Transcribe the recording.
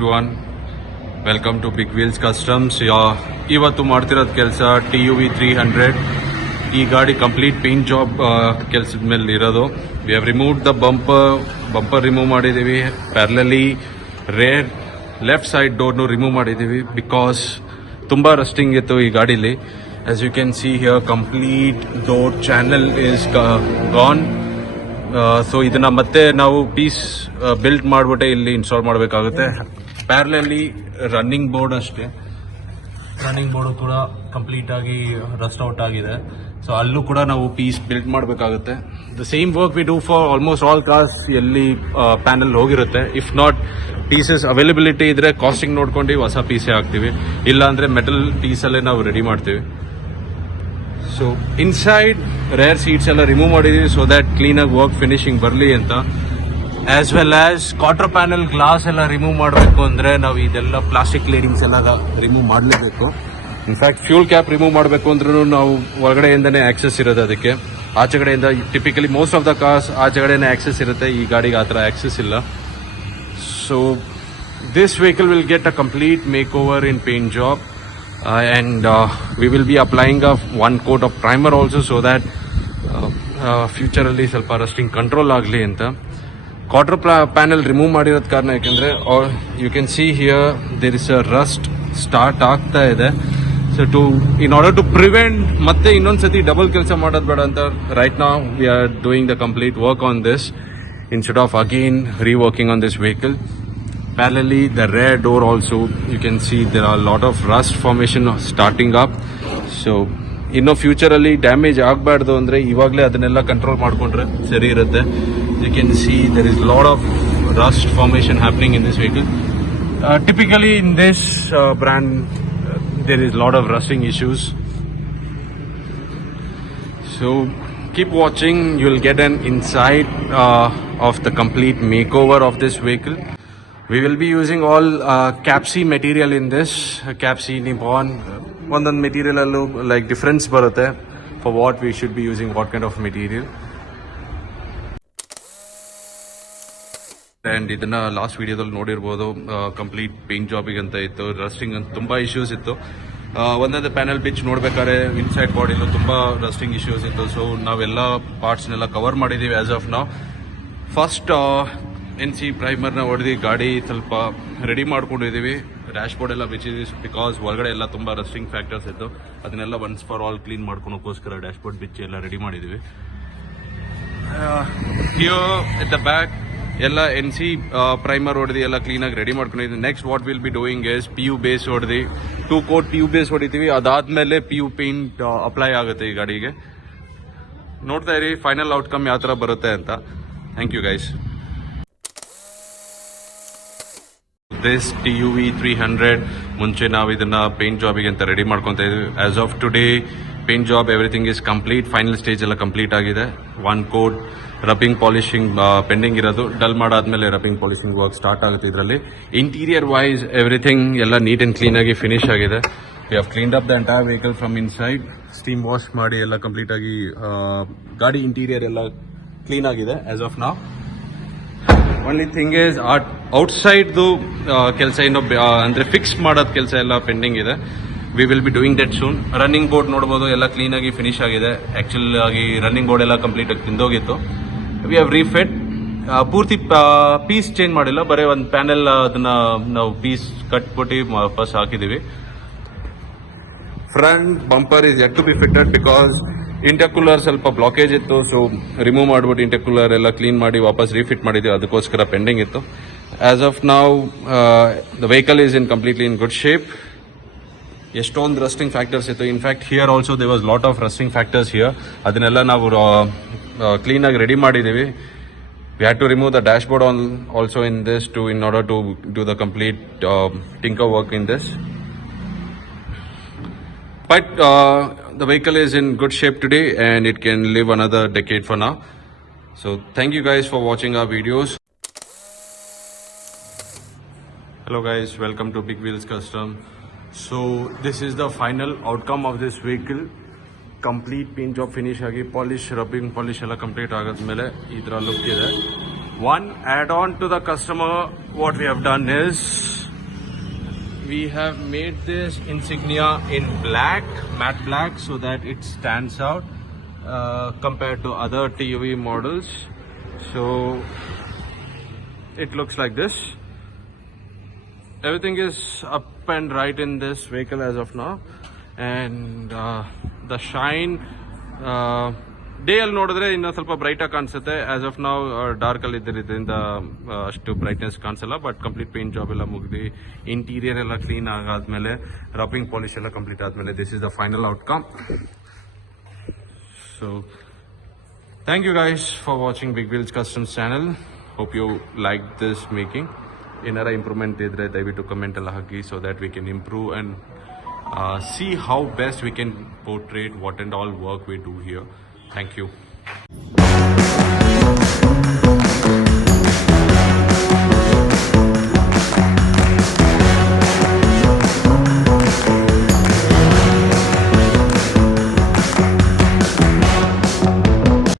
Everyone, welcome to Big Wheels Customs. ಇವತ್ತು ಮಾಡ್ತಿರೋದು ಕೆಲಸ TUV 300. ಈ ಗಾಡಿ ಕಂಪ್ಲೀಟ್ ಪೇಂಟ್ ಜಾಬ್ ಕೆಲಸದ ಮೇಲೆ ಇರೋದು. We have removed the bumper remove ಮಾಡಿದ್ದೀವಿ. ಪ್ಯಾರಲಲಿ ರೇರ್ ಲೆಫ್ಟ್ ಸೈಡ್ ಡೋರ್ನು ರಿಮೂವ್ ಮಾಡಿದ್ದೀವಿ ಬಿಕಾಸ್ ತುಂಬ ರಸ್ಟಿಂಗ್ ಇತ್ತು ಈ ಗಾಡೀಲಿ. As you can see here, complete door channel is gone. So ಇದನ್ನ ಮತ್ತೆ ನಾವು ಪೀಸ್ ಬಿಲ್ಡ್ ಮಾಡ್ಬಿಟ್ಟೆ ಇಲ್ಲಿ ಇನ್ಸ್ಟಾಲ್ ಮಾಡಬೇಕಾಗುತ್ತೆ. ಪ್ಯಾರಲಲ್ಲಿ ರನ್ನಿಂಗ್ ಬೋರ್ಡ್ ಅಷ್ಟೇ, ರನ್ನಿಂಗ್ ಬೋರ್ಡ್ ಕೂಡ ಕಂಪ್ಲೀಟ್ ಆಗಿ ರಸ್ಟ್ ಔಟ್ ಆಗಿದೆ. ಸೊ ಅಲ್ಲೂ ಕೂಡ ನಾವು ಪೀಸ್ ಬಿಲ್ಡ್ ಮಾಡಬೇಕಾಗುತ್ತೆ. The same work we do for almost all cars. ಎಲ್ಲಿ ಪ್ಯಾನಲ್ ಹೋಗಿರುತ್ತೆ, ಇಫ್ ನಾಟ್ ಪೀಸಸ್ ಅವೈಲಬಿಲಿಟಿ ಇದ್ರೆ ಕಾಸ್ಟಿಂಗ್ ನೋಡ್ಕೊಂಡು ಹೊಸ ಪೀಸೇ ಹಾಕ್ತೀವಿ, ಇಲ್ಲ ಅಂದ್ರೆ ಮೆಟಲ್ ಪೀಸಲ್ಲೇ ನಾವು ರೆಡಿ ಮಾಡ್ತೀವಿ. ಸೊ ಇನ್ಸೈಡ್ ರೇರ್ ಸೀಟ್ಸ್ ಎಲ್ಲ ರಿಮೂವ್ ಮಾಡಿದೀವಿ ಸೊ ದ್ಯಾಟ್ ಕ್ಲೀನಾಗಿ ವರ್ಕ್ ಫಿನಿಶಿಂಗ್ ಬರಲಿ ಅಂತ. As well as quarter panel glass ಎಲ್ಲ ರಿಮೂವ್ ಮಾಡಬೇಕು ಅಂದ್ರೆ ನಾವು ಇದೆಲ್ಲ ಪ್ಲಾಸ್ಟಿಕ್ ಲೇರಿಂಗ್ಸ್ ಎಲ್ಲ ರಿಮೂವ್ ಮಾಡಲೇಬೇಕು. ಇನ್ಫ್ಯಾಕ್ಟ್ ಫ್ಯೂಲ್ ಕ್ಯಾಪ್ ರಿಮೂವ್ ಮಾಡಬೇಕು ಅಂದ್ರೂ ನಾವು ಹೊರಗಡೆಯಿಂದನೇ ಆಕ್ಸೆಸ್ ಇರೋದು ಅದಕ್ಕೆ. ಆಚೆಗಡೆಯಿಂದ typically most of the cars ಆಚೆಗಡೆನೇ ಆಕ್ಸೆಸ್ ಇರುತ್ತೆ, ಈ ಗಾಡಿಗೆ ಆ ಥರ ಆಕ್ಸೆಸ್ ಇಲ್ಲ. So this vehicle will get a complete make over in paint job. And we will be applying one coat of primer also so that future alli ಸ್ವಲ್ಪ rusting control ಆಗಲಿ ಅಂತ. ಕ್ವಾರ್ಟರ್ ಪ್ಯಾನಲ್ ರಿಮೂವ್ ಮಾಡಿರೋದ್ ಕಾರಣ ಯಾಕಂದ್ರೆ you can see here there is a rust start ಆಗ್ತಾ ಇದೆ. So in order to prevent ಮತ್ತೆ ಇನ್ನೊಂದ್ಸತಿ ಡಬಲ್ ಕೆಲಸ ಮಾಡೋದು ಬೇಡ ಅಂತ right now we are doing the complete work on this instead of again reworking on this vehicle. Parallelly, the rear door also, you can see there are a lot of rust formation starting up. So, future ಅಲ್ಲಿ damage ಆಗಬಾರ್ದು ಅಂದ್ರೆ ಇವಾಗಲೇ ಅದನ್ನೆಲ್ಲ control ಮಾಡ್ಕೊಂಡ್ರೆ ಸರಿ ಇರುತ್ತೆ. You can see there is lot of rust formation happening in this vehicle. Typically in this brand, there is lot of rusting issues. So, keep watching. You will get an insight of the complete makeover of this vehicle. We will be using all Capsi material in this. Capsi, Nippon, ಒಂದೊಂದು material ಅಲ್ಲೂ like difference ಬರುತ್ತೆ for what we should be using what kind of material. And ಇದನ್ನ last ವಿಡಿಯೋದಲ್ಲಿ ನೋಡಿರ್ಬೋದು, complete paint ಜಾಬಿಗೆ ಅಂತ ಇತ್ತು, rusting ಅಂತ ತುಂಬ ಇಶ್ಯೂಸ್ ಇತ್ತು. ಒಂದೊಂದು ಪ್ಯಾನಲ್ ಬಿಚ್ ನೋಡ್ಬೇಕಾದ್ರೆ ಇನ್ಸೈಡ್ ಬಾಡಿಲೂ ತುಂಬ ರಸ್ಟಿಂಗ್ ಇಶ್ಯೂಸ್ ಇತ್ತು. ಸೊ ನಾವೆಲ್ಲ ಪಾರ್ಟ್ಸ್ನೆಲ್ಲ ಕವರ್ ಮಾಡಿದ್ದೀವಿ ಆಸ್ ಆಫ್ ನಾವು. ಫಸ್ಟ್ NC ಪ್ರೈಮರ್ನ ಹೊಡೆದು ಗಾಡಿ ಸ್ವಲ್ಪ ರೆಡಿ ಮಾಡ್ಕೊಂಡಿದ್ದೀವಿ. ಡ್ಯಾಶ್ ಬೋರ್ಡ್ ಎಲ್ಲ ಬಿಚ್ಚಿದ್ವಿ ಬಿಕಾಸ್ ಹೊರಗಡೆ ಎಲ್ಲ ತುಂಬ ರಸ್ಟಿಂಗ್ ಫ್ಯಾಕ್ಟರ್ಸ್ ಇತ್ತು. ಅದನ್ನೆಲ್ಲ ಒನ್ಸ್ ಫಾರ್ ಆಲ್ ಕ್ಲೀನ್ ಮಾಡ್ಕೊಳಕ್ಕೋಸ್ಕರ ಡ್ಯಾಶ್ ಬೋರ್ಡ್ ಬಿಚ್ಚಿ ಎಲ್ಲ ರೆಡಿ ಮಾಡಿದ್ದೀವಿ. ಹಿಯರ್ ಎಟ್ ದ ಬ್ಯಾಕ್ ಎಲ್ಲ NC ಪ್ರೈಮರ್ ಹೊಡೆದು ಎಲ್ಲ ಕ್ಲೀನಾಗಿ ರೆಡಿ ಮಾಡ್ಕೊಂಡಿದ್ದೀವಿ. Next what will be doing is PU base ಹೊಡೆದು 2 ಕೋಟ್ PU ಬೇಸ್ ಹೊಡಿತೀವಿ. ಅದಾದ್ಮೇಲೆ PU ಪೇಂಟ್ ಅಪ್ಲೈ ಆಗುತ್ತೆ ಈ ಗಾಡಿಗೆ. ನೋಡ್ತಾ ಇರಿ ಫೈನಲ್ ಔಟ್ಕಮ್ ಯಾವ ಥರ ಬರುತ್ತೆ ಅಂತ. Thank you guys. This TUV 300 ಮುಂಚೆ ನಾವು ಇದನ್ನ ಪೇಂಟ್ ಜಾಬಿಗೆ ಅಂತ ರೆಡಿ ಮಾಡ್ಕೊತಾ ಇದ್ವಿ. As of today paint job everything is complete. Final stage ಎಲ್ಲ ಕಂಪ್ಲೀಟ್ ಆಗಿದೆ. 1 ಕೋಟ್ ರಬ್ಬಿಂಗ್ ಪಾಲಿಶಿಂಗ್ ಪೆಂಡಿಂಗ್ ಇರೋದು. ಡಲ್ ಮಾಡಾದ್ಮೇಲೆ ರಬ್ಬಿಂಗ್ ಪಾಲಿಶಿಂಗ್ ವರ್ಕ್ ಸ್ಟಾರ್ಟ್ ಆಗುತ್ತೆ ಇದರಲ್ಲಿ. ಇಂಟೀರಿಯರ್ ವೈಸ್ ಎವ್ರಿಥಿಂಗ್ ಎಲ್ಲ ನೀಟ್ ಅಂಡ್ ಕ್ಲೀನ್ ಆಗಿ ಫಿನಿಶ್ ಆಗಿದೆ. We have cleaned up the entire vehicle from inside. Steam wash ಮಾಡಿ ಎಲ್ಲ ಕಂಪ್ಲೀಟ್ ಆಗಿ ಗಾಡಿ ಇಂಟೀರಿಯರ್ ಎಲ್ಲ ಕ್ಲೀನ್ ಆಗಿದೆ ಆಸ್ ಆಫ್ ನಾವ್. ಓನ್ಲಿ ಥಿಂಗ್ ಇಸ್ ಔಟ್ಸೈಡ್ದು ಕೆಲಸ ಇನ್ನೂ ಅಂದ್ರೆ ಫಿಕ್ಸ್ ಮಾಡೋದು ಕೆಲಸ ಎಲ್ಲ ಪೆಂಡಿಂಗ್ ಇದೆ. We will be doing that soon. Running board ನೋಡ್ಬೋದು, ಎಲ್ಲ ಕ್ಲೀನ್ ಆಗಿ ಫಿನಿಶ್ ಆಗಿದೆ. ಆಕ್ಚುಲ್ ಆಗಿ ರನ್ನಿಂಗ್ ಬೋರ್ಡ್ ಎಲ್ಲ ಕಂಪ್ಲೀಟ್ ಆಗಿ ತಿಂದೋಗಿತ್ತು. We have ರೀಫಿಟ್. ಪೂರ್ತಿ ಪೀಸ್ ಚೇಂಜ್ ಮಾಡಿಲ್ಲ, ಬರೀ ಒಂದು ಪ್ಯಾನೆಲ್ ಅದನ್ನ ನಾವು ಪೀಸ್ ಕಟ್ಬಿಟ್ಟು ವಾಪಸ್ ಹಾಕಿದೀವಿ. Front bumper is yet to be fitted because intercooler ಸ್ವಲ್ಪ ಬ್ಲಾಕೇಜ್ ಇತ್ತು. ಸೊ ರಿಮೂವ್ ಮಾಡ್ಬಿಟ್ಟು ಇಂಟರ್ಕೂಲರ್ ಎಲ್ಲ ಕ್ಲೀನ್ ಮಾಡಿ ವಾಪಸ್ ರೀಫಿಟ್ ಮಾಡಿದ್ವಿ, ಅದಕ್ಕೋಸ್ಕರ ಪೆಂಡಿಂಗ್ ಇತ್ತು. ಆಸ್ ಆಫ್ ನಾವು the vehicle is in completely in good shape. ಎಷ್ಟೊಂದು ರಸ್ಟಿಂಗ್ ಫ್ಯಾಕ್ಟರ್ಸ್ ಇತ್ತು. In fact here also they was lot of rusting factors here. ಅದನ್ನೆಲ್ಲ ನಾವು ಕ್ಲೀನಾಗಿ ರೆಡಿ ಮಾಡಿದ್ದೀವಿ. We had to remove the dashboard also in this in order to do the complete tinker work in this. But the vehicle is in good shape today and it can live another decade for now. So thank you guys for watching our videos. Hello guys, welcome to Big Wheels Custom. So this is the final outcome of this vehicle. Complete paint job finish agi, polish, rubbing, polish ಎಲ್ಲ complete ಆಗೋದ್ಮೇಲೆ ಈ ತರ look ಇದೆ. One add on to the customer, what we have done is we have made this insignia in black, matte black, so that it stands out compared to other TUV models. So it looks like this. Everything is up and right in this vehicle as of now, and the shine day ಅಲ್ಲಿ ನೋಡಿದ್ರೆ ಇನ್ನೂ ಸ್ವಲ್ಪ bright ಆಗಿ ಕಾಣಿಸುತ್ತೆ. As of ನಾವು dark ಅಲ್ಲಿ ಇದರಿಂದ ಅಷ್ಟು ಬ್ರೈಟ್ನೆಸ್ ಕಾಣಿಸಲ್ಲ. ಬಟ್ ಕಂಪ್ಲೀಟ್ ಪೇಂಟ್ ಜಾಬ್ ಎಲ್ಲ ಮುಗಿದು ಇಂಟೀರಿಯರ್ ಎಲ್ಲ ಕ್ಲೀನ್ ಆಗಾದ್ಮೇಲೆ ರಬ್ಬಿಂಗ್ ಪಾಲಿಶ್ ಎಲ್ಲ ಕಂಪ್ಲೀಟ್ ಆದ್ಮೇಲೆ this is the final outcome. So thank you guys for watching Big Wheels Customs channel. Hope you like this making. ಏನಾರ ಇಂಪ್ರೂವ್ಮೆಂಟ್ ಇದ್ರೆ ದಯವಿಟ್ಟು ಕಮೆಂಟ್ ಎಲ್ಲ ಹಾಕಿ, so that we can improve and see how best we can portray what and all work we do here. Thank you.